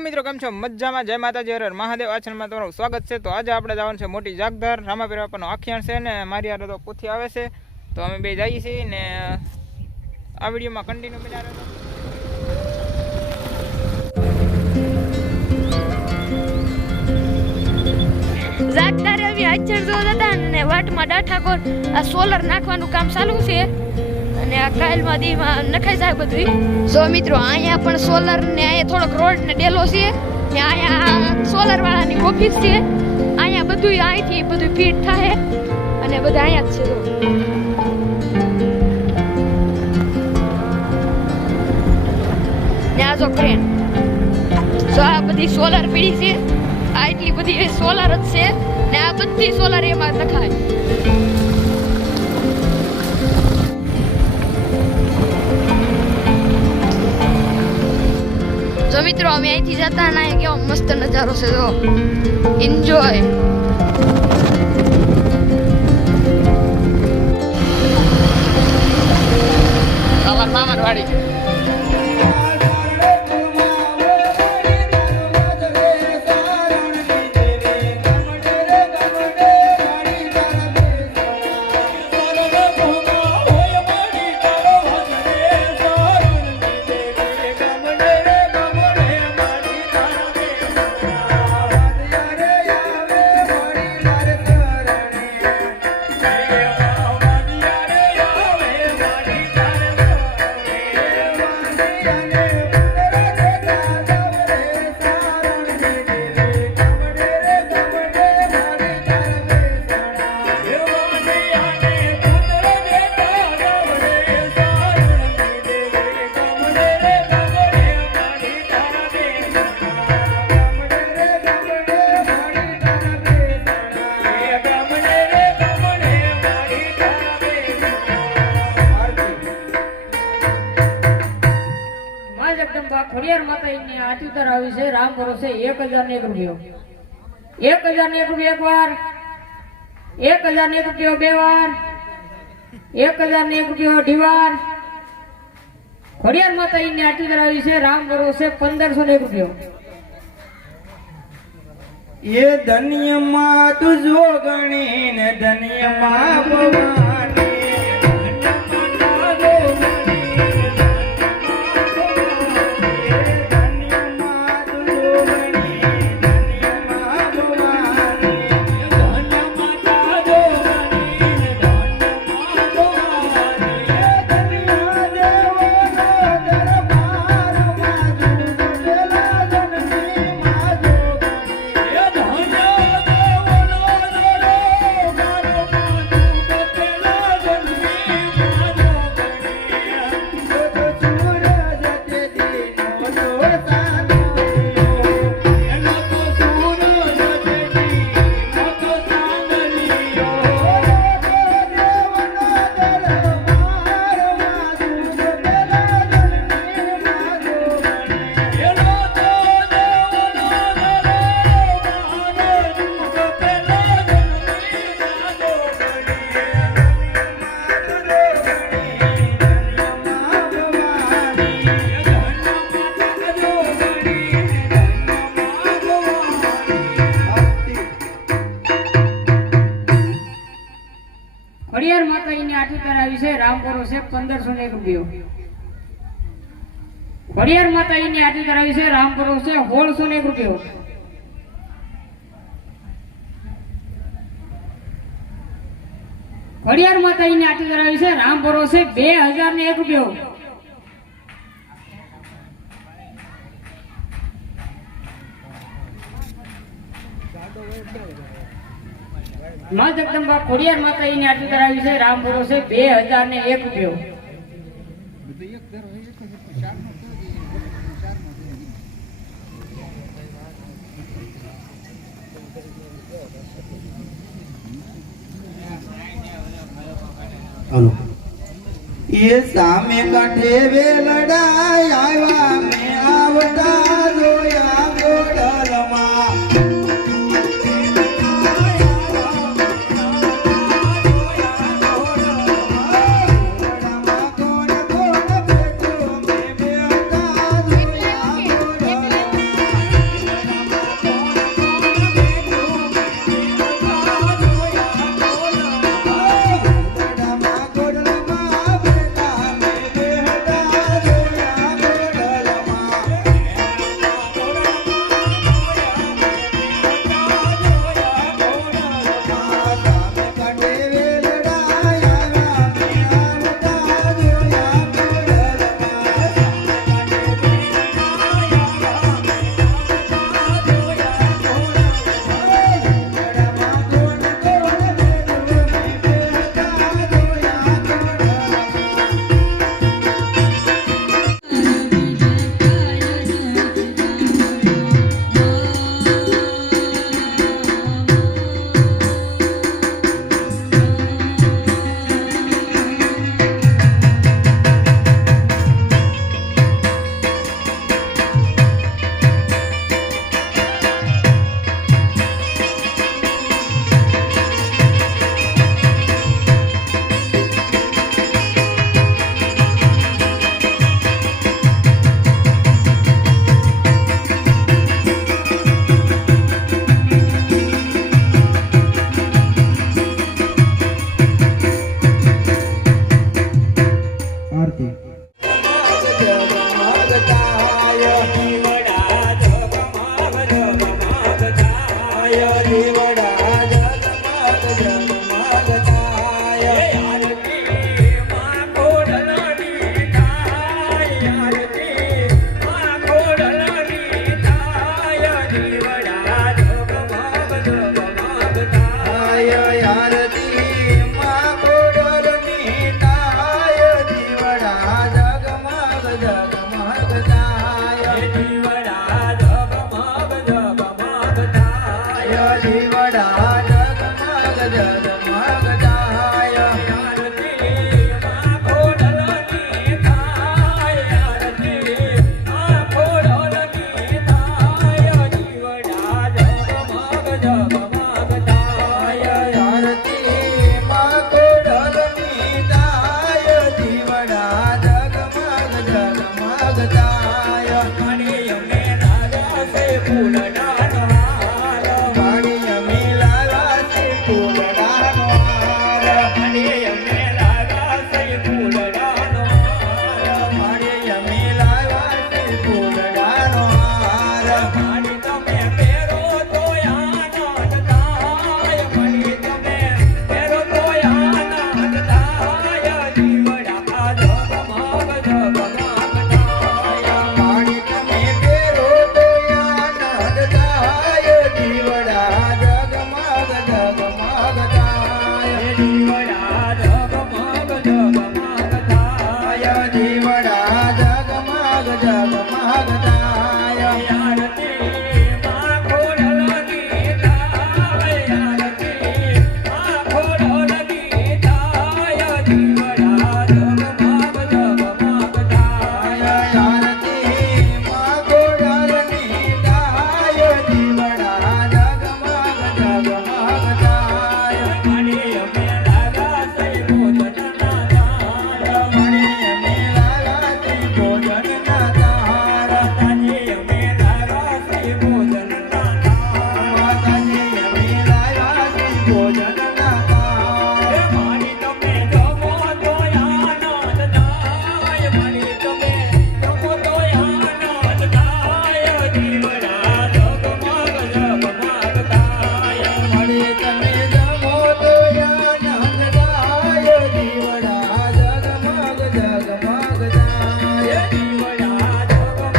મિત્રો કેમ છો મજામાં? જય માતાજી, હર હર મહાદેવ. આ ચેનલમાં તમારું સ્વાગત છે. તો આજે આપણે જવાનું છે મોટી જાગધાર. રામાપીર બાપાનો આખ્યાન છે ને મારી હારે તો પૂથી આવે છે, તો અમે બે જઈએ છીએ ને આ વિડીયોમાં કન્ટિન્યુ બન્યા રહેજો. જાગધાર આવી આચર જોવા જતા અને વાટમાં ડાઠાકોર આ સોલર નાખવાનું કામ ચાલુ છે અને આ કાયલમાં દીમાં નખાઈ જાય બધું. જો મિત્રો અહીંયા પણ સોલર ને અહીંયા થોડોક રોડ ને ડેલો છે ને અહીંયા સોલર વાળાની ઓફિસ છે. અહીંયા બધું અહીંથી બધું ફીટ થાય અને બધા અહીંયા જ છે. ને આ જો ક્રેન, જો આ બધી સોલર પીડી છે, આ એટલી બધી સોલર જ છે ને આ બધી સોલર એમાં નખાય. જો મિત્રો અમે અહીંથી જતા ને કેવો મસ્ત નજારો છે, જો એન્જોય. અમાર મામાની વાડી છે. ખોડિયાર માતાજીની આચુતર આવી છે. રામ ભરોસે 1001 રૂપિયો, 1001 રૂપિયો એક વાર, 1001 રૂપિયો બે વાર, 1001 રૂપિયો અઢી વાર. ખોડિયાર માતાજીની આચુતર આવી છે. રામ ભરોસે 1501 રૂપિયો. એ ધન્યમાં તુજો ગણી ને ધન્યમાં ભવાની ખોડિયાર માતાજીની આચુતર આવી છે. રામ ભરોસે 1501 રૂપિયો. ખોડિયાર માતાજીની આચુતર આવી છે. રામ ભરોસે 1601 રૂપિયો. ખોડિયાર માતાજીની આચુતર આવી છે. રામ ભરોસે 2001 રૂપિયો. માં જગદંબા ખોડિયાર માતાજીની આચુતર આવી છે. રામ ભરોસે 2001 રૂપિયો. એ સામે કાંઠે વેલડાય આવ્યા મેં આવતા જોયા ગોડલમાં થાય દીવડા જગમગ જગમગ થાય આરતી માં ખોડલની થાય આરતી માં ખોડલની થાય દીવડા જગમગ જગમગ થાય આરતી માં ખોડલની થાય દીવડા જગમગ જગમગ થાય દીવડા જગમગ જગમગ થાય દીવડા જગમગ જગમગ થાય આરતી માં ખોડલની થાય આરતી માં ખોડલની થાય દીવડા જગમગ જગમગ થાય આરતી માં ખોડલની થાય દીવડા જગમગ જગમગ થાય મણી અમે લાગ્યા છે ફૂલડાનો હાર પાણી અમે લાવ્યા છે ફૂલડાનો હાર મણી અમે લાગ્યા છે ફૂલડાનો હાર પાણી અમે લાવ્યા છે ફૂલડાનો હાર મણી તમે પહેરો તો આનંદ થાય મણી તમે પહેરો તો આનંદ થાય દીવડા જગમગ જગમગ થાય પાણી તમે પહેરો તો આનંદ થાય દીવડા જગમગ જગમગ થાય દીવડા જગમગ જગમગ થાય દીવડા જગમગ જગમગ થાય આરતી માં ખોડલની થાય આરતી માં ખોડલની થાય દીવડા જગમગ જગમગ થાય આરતી માં ખોડલની થાય દીવડા જગમગ જગમગ થાય મણી અમે લાગ્યા છે ભોજનના દાન મણી અમે લાવ્યા છે ભોજનના તાર માતાજી અમે લાગ્યા છે ભોજનના દાન માતાજી અમે લાવ્યા છે ભોજનના તાર મારી તમે જમો તો આનંદ થાય મારી તમે જમો તો આનંદ થાય દીવડા જગમગ જગમગ થાય મળી તમે જમો તો આનંદ થાય દીવડા જગમગ જગમગ થાય દીવડા જગમગ જગમગ થાય દીવડા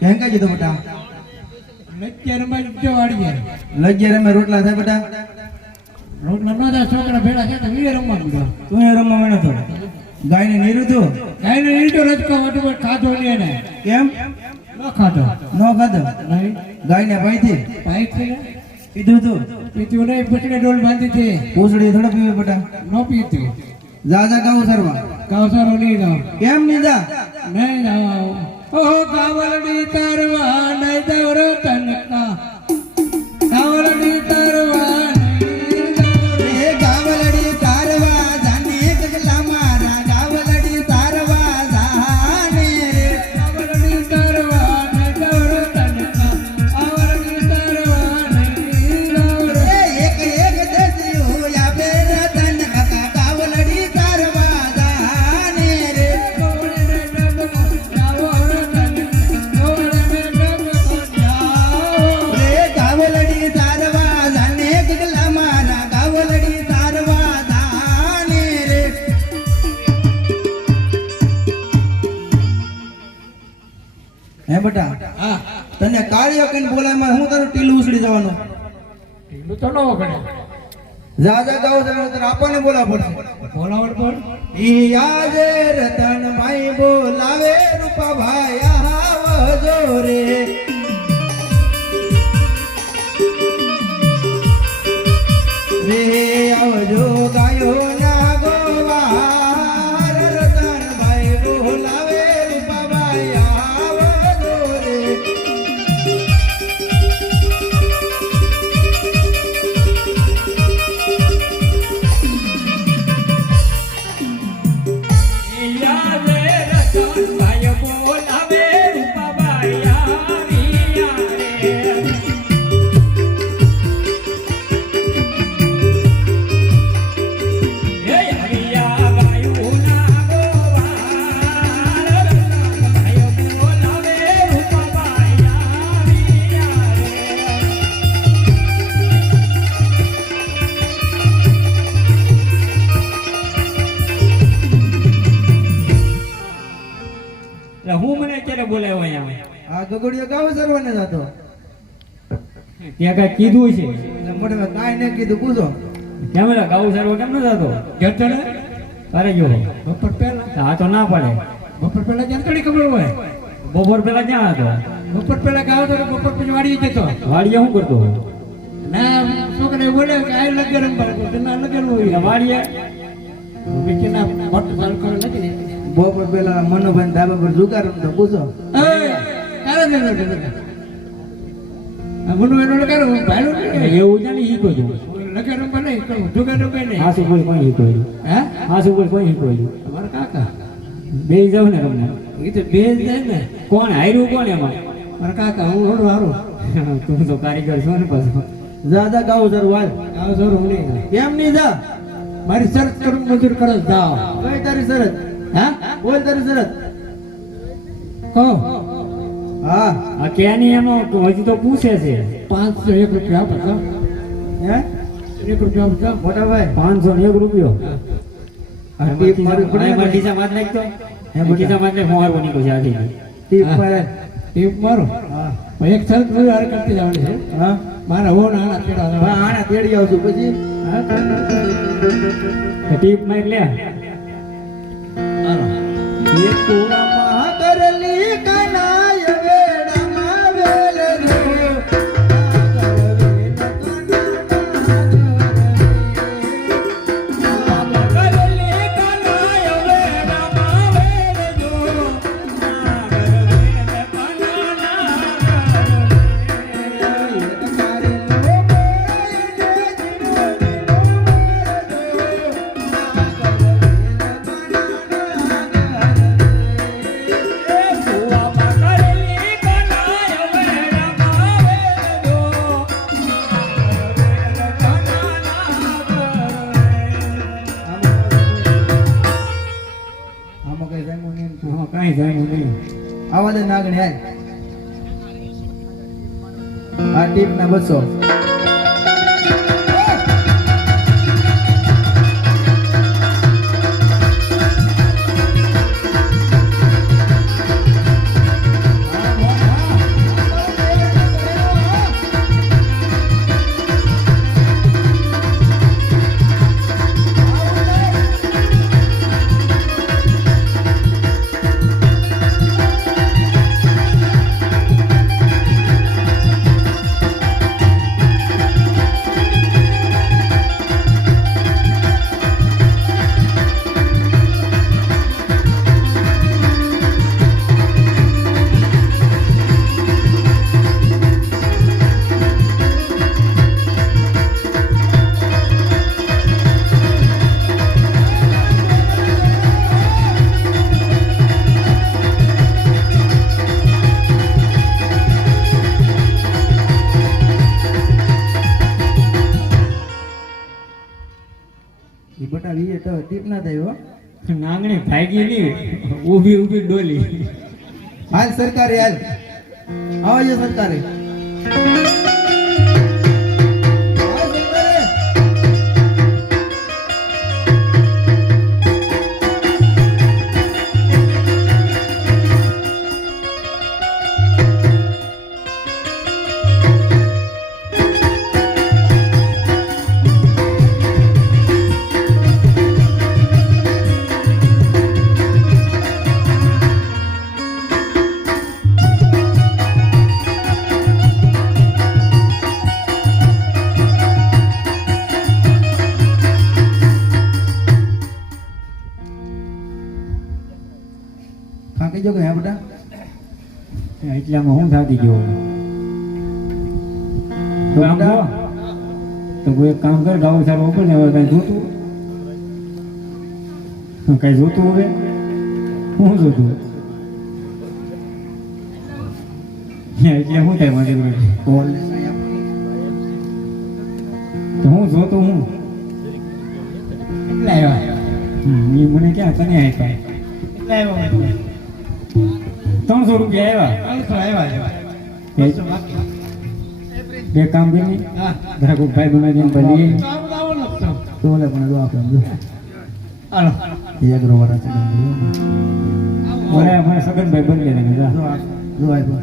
હેંકા જીધો બેટા લજ્જે રમે રોટલા થાય બેટા રોટલા નો થાય છોકરા ભેળા છે તો વીએ રમવા મીડો તું એ રમવા મેણો તો ગાયને નીરું તું ગાયને ઈંટો રચકો વાટો ખાધો ને એને કેમ ન ખાધો નો ખાધો નહીં ગાયને ભાઈથી પાઈપ છે ને પીધું તું પીતું નહીં પટને ડોલ બાંધી છે પૂછડી થોડો પીવે બેટા ન પીતું જા જા ગાઉ સરવા કાવસારો નહીં જાવ કેમ નહીં જા નહીં જાવ ઓહો કાવલડી તારવા નહીં દવર તનકા કાવલડી તારવા એ ગાવલડી તારવા જાને ગગલા મારા ગાવલડી તારવા જાને કાવલડી તારવા નહીં દવર તનકા કાવલડી તારવા નહીં દવર એક એક દેસીઓ યા બેર તન કાકા ગાવલડી તારવા જાને રે રે ગાવલડી તારવા જાને ગગલા મારા ગાવલડી તારવા જાને રે હે બેટા હા તને કાળિયો કઈને બોલામાં હું તારું ટીલું ઉછળી જવાનું ઢીલું તો ન વગડે જા જા ગાવ તારે આપણને બોલાવ પડશે બોલાવડ પણ ઈ આજે રતન ભાઈ બોલાવે રૂપા ભાઈ આવજો રે રે આવજો ગાયો ના ગોવાર રતન ભાઈ બોલાવે રૂપા ભાઈ આવજો રે હું મને અત્યારે બોલાવ્યો અહીંયા આ ગગડિયો ગાવ સરવાને જતો ત્યાં કઈ કીધું છે એટલે મને કાંઈ નહીં કીધું પૂછો કેમ ગાઉ સર્વ કેમ ન થતો જતો ને અરે જો બપોર પહેલા હા તો ના પડે બપોર પહેલા ક્યાં થોડી ખબર હોય બપોર પહેલા ક્યાં હતો બપોર પહેલા ગાવ તો બપોર પછી વાડીએ જતો વાડીએ શું કરતો ના છોકરા બોલે કે આ લગન રમવા તો ના લગન હોય વાડીએ બીજી ના મોટો ચાલુ કરે નથી ને બપોર પેલા મનોભાઈ ધાબા પર જુગાર રમતો પૂછો એવું છે ને શીખો છું લગન રમવા નહીં કરું જુગાર રમવા નહીં હા સુપર કોઈ શીખવાયું હે હા સુપર કોઈ શીખવાયું તમારા કાકા બે જાવ ને રમવા એ તો બે જાય ને કોણ હાર્યું કોણ એમાં મારા કાકા હું થોડું હારું તું તો કારીગર છો ને પાછો જા જા ગાવ સરવાલ આવ સર હું નહીં કેમ નહીં જા મારી શરત કરું મજૂર કરો જાઓ કઈ તારી શરત હા બોલ તારી શરત કહો હા આ ક્યાંની એમાં હજી તો પૂછે છે 501 રૂપિયા આપો હે 1 રૂપિયા આપો મોટા ભાઈ 501 રૂપિયો આ ટીપ મારી પડે મારા ડીસા માર નાખતો હે ડીસા માર ને મોહર બની ગયો છે આથી ટીપ મારે ટીપ મારો હા એક શરત પૂરી હાર કરતી જવાની છે હા મારા હો નાના તેડા હા આના તેડી આવશું પછી ટીપ માર લે હાલો એ કુવામાં કરલી કનાય વેડામાં વેલ રો કાંઈ જાય નહીં આવા દે નાગણી હાલ આ ટીપ ના 200 નાંગણી તો ટીપ ના થઈ હો. નાંગણી ભાગી નહીં, ઊભી ઊભી ડોલી. હાલ સરકારે હાલ આવજો સરકારે. હાલ સરકારે. થાકી જો ગયા બેટા. એટલામાં હું થાકી ગયો. તો આમ જો, તો કોઈ એક કામ કર, ગાવું સારું ઉપર ને હવે કઈ જોતું, કઈ જોતું હવે હું જોતું એટલે શું થાય મારી જોડે? બોલ ને સાહેબ. તો હું જોતું હું કેટલા આવ્યા? એ મને ક્યાં તને આપ્યા? કેટલા આવ્યા? 300 રૂપિયા આવ્યા. બે કામ કરી જરા કોઈ ભાઈ બનાવી ભલી તો ઓલે પણ જો આપણે જો હાલો એક રોવાડા છે બોલે અમારે સગનભાઈ બની ગયા જો જો આવ્યો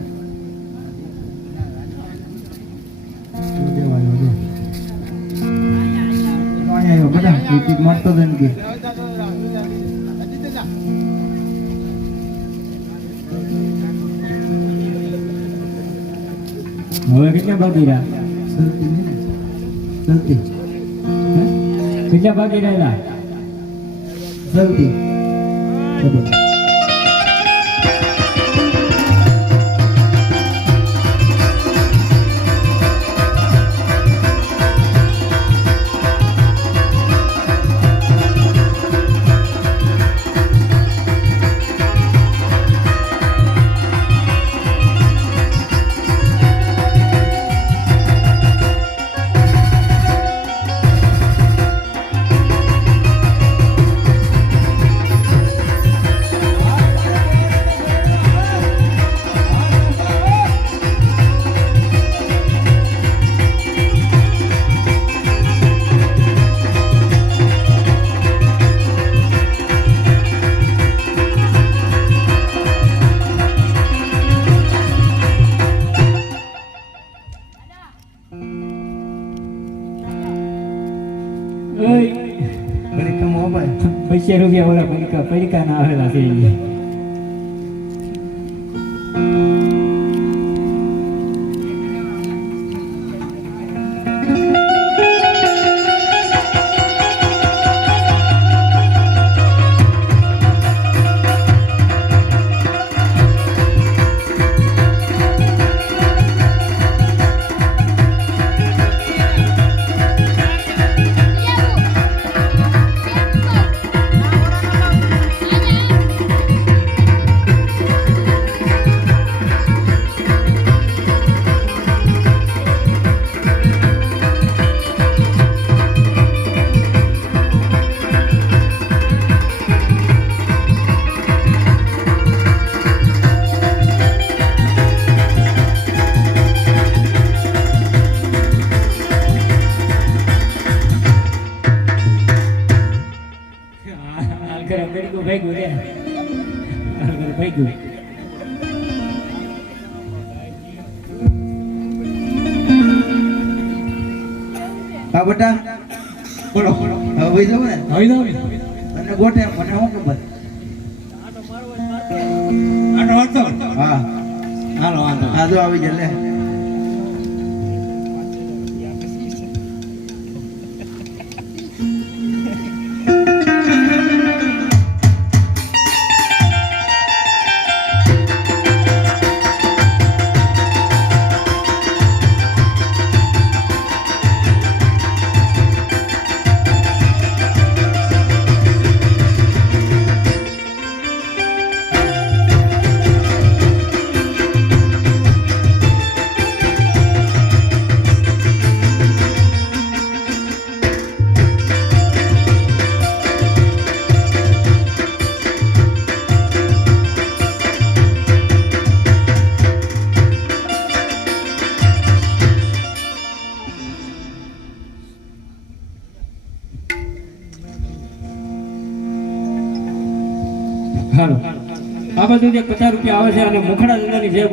દેવાયો જો આવ્યો બધા ટિકિટ મળતો જ નથી. હવે કેટલા બાકી રહ્યા? સલતી નહીં ને સલતી કેટલા બાકી રહેલા? સલતી ખબર. પરીક્ષા મોબાઈલ 200 રૂપિયા ઓલા પરીક્ષા ના આવેલા છે હા બેટા બોલો હવે જવું ને તને ગોઠે મને શું ખબર હા હાલો વાંધો હા જો આવી જાય લે બાબા દૂધ 50 રૂપિયા આવે છે અને મુખડા દાદાની જય